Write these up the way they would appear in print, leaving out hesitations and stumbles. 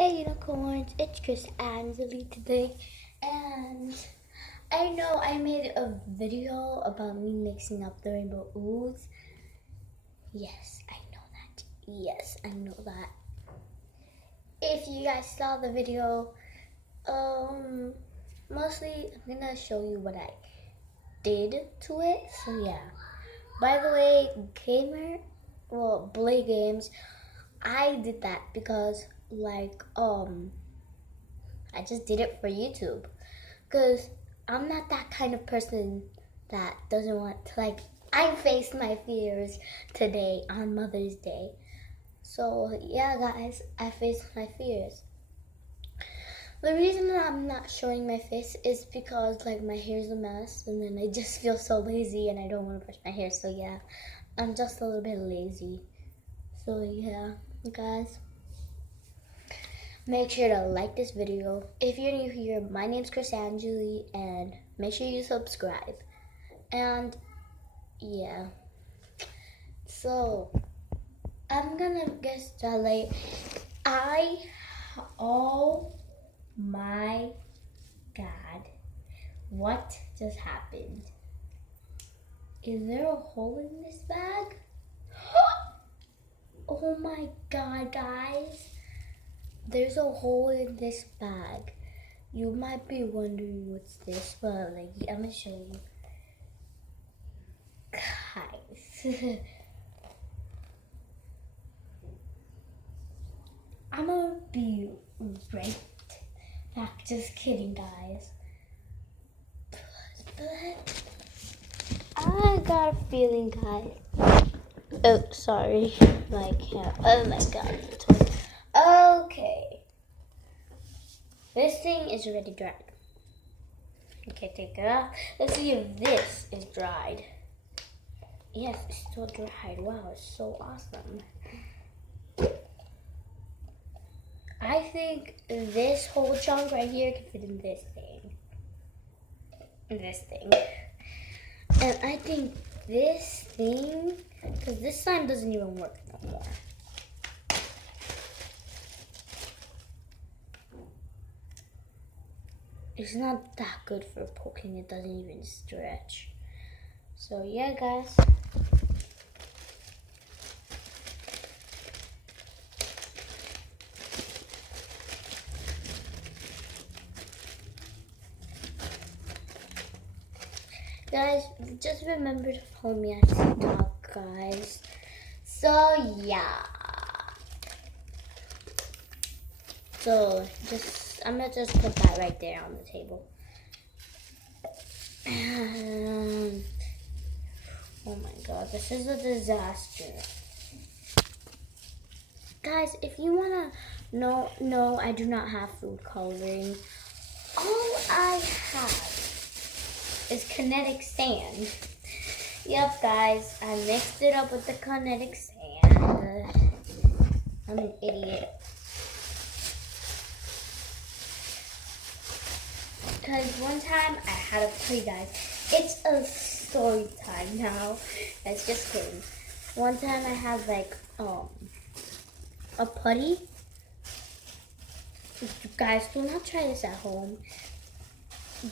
Hey unicorns, it's Chris Ansley today, and I know I made a video about me mixing up the rainbow ooze. Yes, I know that. Yes, I know that. If you guys saw the video, mostly I'm gonna show you what I did to it. So yeah. By the way, Blay Games, I did that because I just did it for YouTube. Because I'm not that kind of person that doesn't want to, I faced my fears today on Mother's Day. So, yeah, guys, I faced my fears. The reason that I'm not showing my face is because, my hair's a mess, and then I just feel so lazy, and I don't want to brush my hair, so yeah, I'm just a little bit lazy. So, yeah, guys. Make sure to like this video. If you're new here, my name's Chris Angeli, and make sure you subscribe. And yeah, so I'm gonna get started. Oh my God, what just happened? Is there a hole in this bag? Oh my God, guys. There's a hole in this bag. You might be wondering what's this, but I'm gonna show you. Guys. I'm gonna be right back. Just kidding, guys. But I got a feeling, guys. Oh, sorry. My cat. Oh my God. Okay. This thing is already dried. Okay, take it off. Let's see if this is dried. Yes, it's still dried. Wow, it's so awesome. I think this whole chunk right here can fit in this thing. And I think this thing, because this slime doesn't even work no more. It's not that good for poking. It doesn't even stretch. So yeah, guys. Guys, just remember to follow me on TikTok, guys. So yeah. So I'm gonna just put that right there on the table. Oh my God, this is a disaster. Guys, if you wanna know, no, I do not have food coloring. All I have is kinetic sand. Yep, guys, I mixed it up with the kinetic sand. I'm an idiot. Because one time I had a party, guys. It's a story time now. That's just kidding. One time I had a putty. You guys, do not try this at home.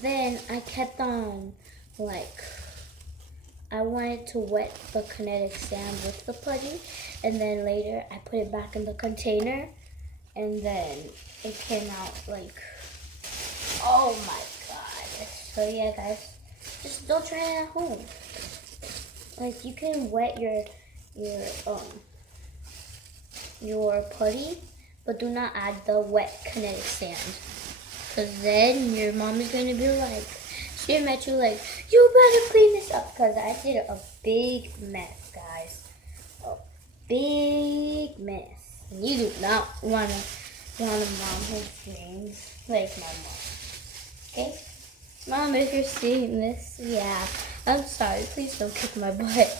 Then I kept on I wanted to wet the kinetic sand with the putty, and then later I put it back in the container, and then it came out oh my God. So yeah, guys, just don't try it at home. You can wet your putty, but do not add the wet kinetic sand, because then your mom is going to be she'll met you you better clean this up, because I did a big mess, guys. A big mess. And you do not want a mom who things like my mom. Okay? Mom, if you're seeing this, yeah, I'm sorry. Please don't kick my butt.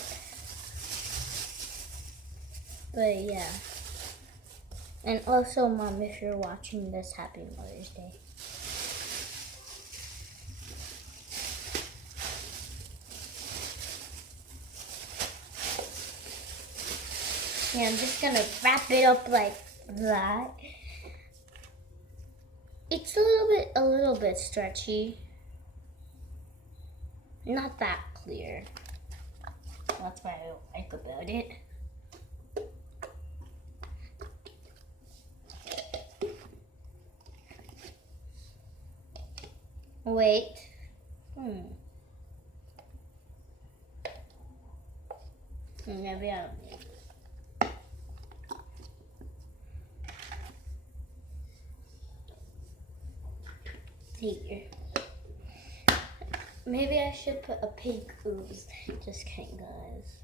But yeah. And also, Mom, if you're watching this, happy Mother's Day. Yeah, I'm just gonna wrap it up like that. It's a little bit stretchy. Not that clear. That's what I don't like about it. Wait. Maybe I don't need. Here. Maybe I should put a pink ooze. Just kidding, guys.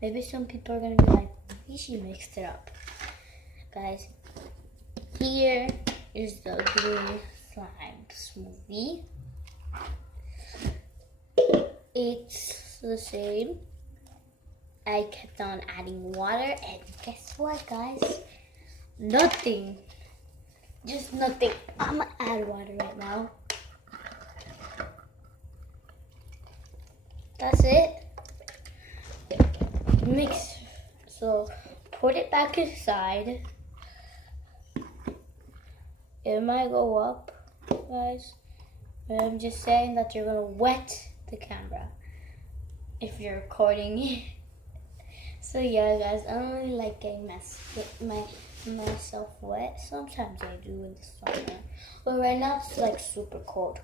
Maybe some people are gonna be like, maybe she mixed it up. Guys, here is the green slime smoothie. It's the same. I kept on adding water, and guess what, guys? Nothing. Just nothing. I'm gonna add water right now. That's it. Mix. So put it back inside. It might go up, guys. But I'm just saying that you're gonna wet the camera if you're recording. So yeah, guys, I don't really like getting myself wet. Sometimes I do in the summer, but right now it's like super cold.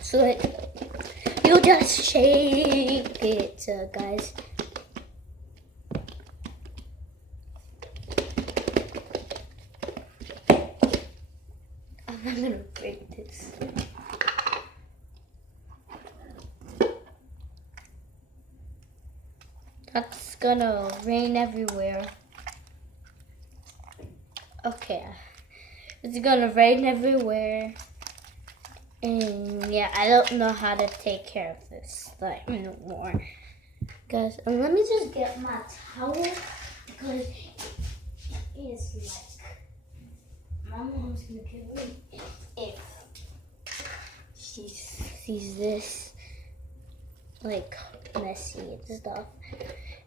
So you just shake it, guys. I'm not gonna break this. That's gonna rain everywhere. Okay, it's gonna rain everywhere. And yeah, I don't know how to take care of this slime anymore. Guys, let me just get my towel because it is like my mom's gonna kill me if she sees this like messy and stuff.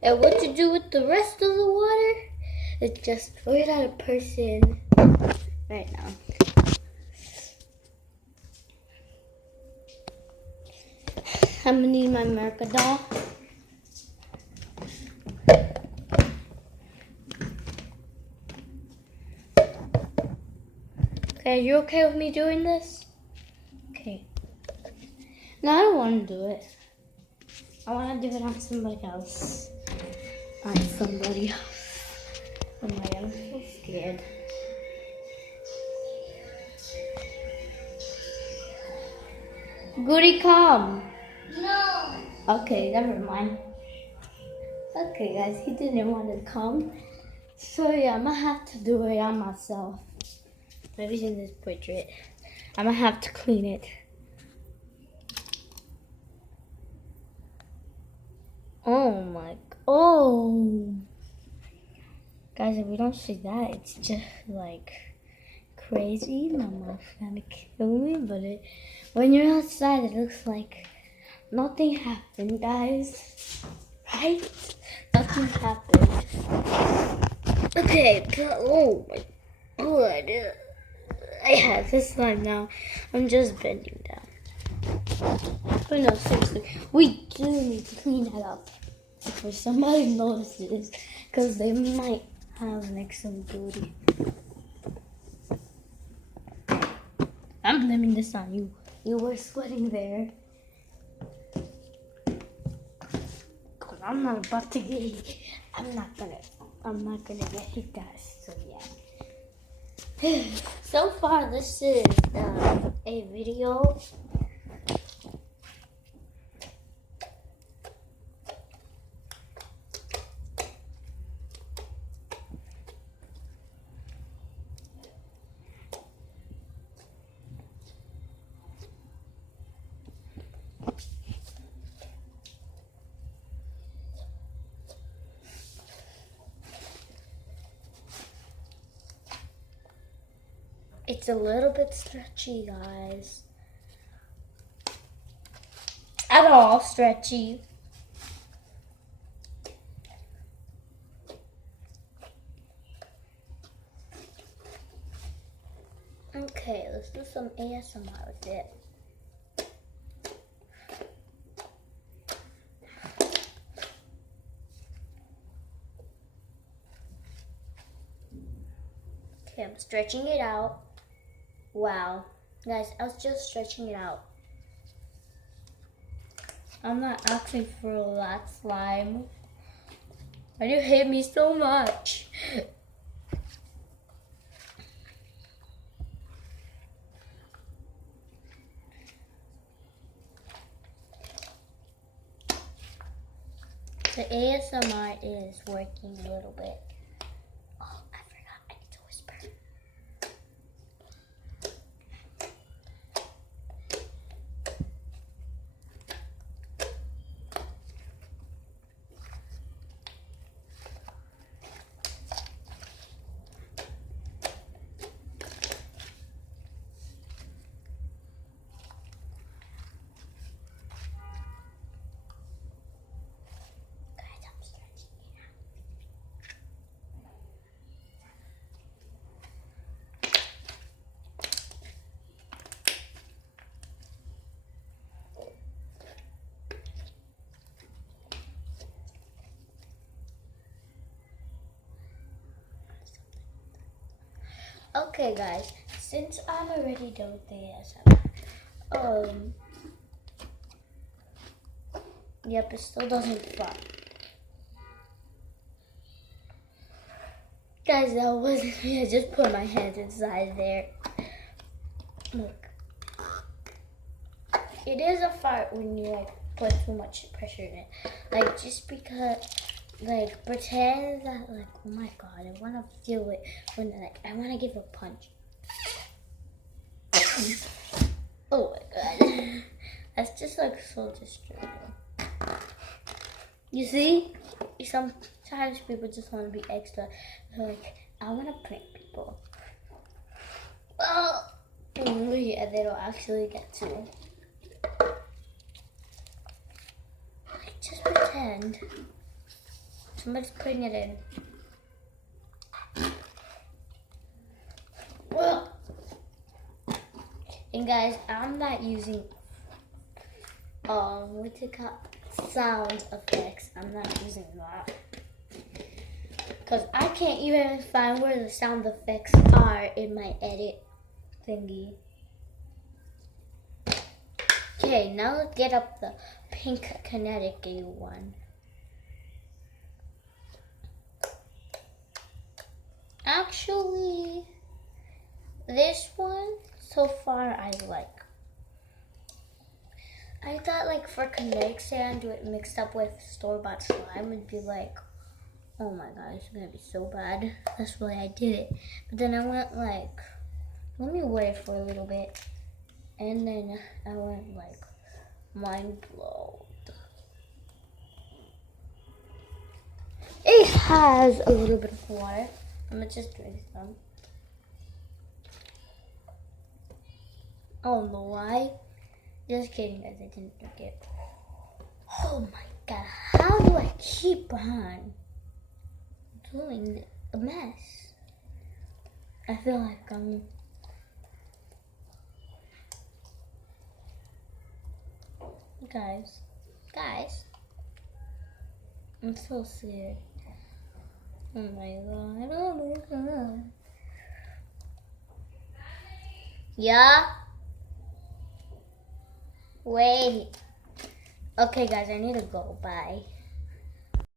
And what to do with the rest of the water? It's just throw it at a person right now. I'm gonna need my America doll. Okay, are you okay with me doing this? Okay. No, I don't want to do it. I want to do it on somebody else. On somebody else. Oh my god, I'm so scared. Goody, come. No. Okay, never mind. Okay, guys, he didn't want to come. So yeah, I'm gonna have to do it on myself. Maybe in this portrait. I'm gonna have to clean it. Oh my, oh. Guys, if we don't see that, it's just like crazy. My mom's gonna kill me, but when you're outside, it looks like nothing happened, guys. Right? Nothing happened. Okay, but oh my god. I have this slime now. I'm just bending down. But no, seriously, we do need to clean that up before somebody notices, because they might have like some booty. I'm blaming this on you. You were sweating there. I'm not about to get. I'm not gonna get hit, guys. So yeah. So far, this is a video. It's a little bit stretchy, guys. At all stretchy. Okay, let's do some ASMR with it. Okay, I'm stretching it out. Wow. Guys, I was just stretching it out. I'm not asking for a lot, slime. Why do you hate me so much? The ASMR is working a little bit. Oh, I forgot. I need to whisper. Guys, I'm stretching it out. Okay, guys, since I'm already done with the ASMR, yep, it still doesn't fart. Guys, that wasn't me. I just put my hands inside there. Look. It is a fart when you like put too much pressure in it. Like just because like pretend that like, oh my god, I wanna feel it when like I wanna give a punch. Oh my god. That's just like so disturbing. You see? Sometimes people just want to be extra. They're like, I want to prank people. Oh, yeah, they don't actually get to. Like, just pretend somebody's putting it in. Well, and guys, I'm not using what's it called? Sound effects. I'm not using that because I can't even find where the sound effects are in my edit thingy. Okay, now let's get up the pink kinetic one. Actually, this one so far I like. I thought like for kinetic sand mixed up with store-bought slime would be like, oh my god, it's gonna be so bad. That's why I did it. But then I went like, let me wear it for a little bit. And then I went like, mind blown. It has a little bit of water. I'm gonna just drink some. I don't know why. Just kidding, guys. I didn't drink it. Oh my god. How do I keep on doing a mess? I feel like I'm... Guys. I'm so scared. Oh my god. Oh my god. Yeah? Wait. Okay, guys, I need to go. Bye.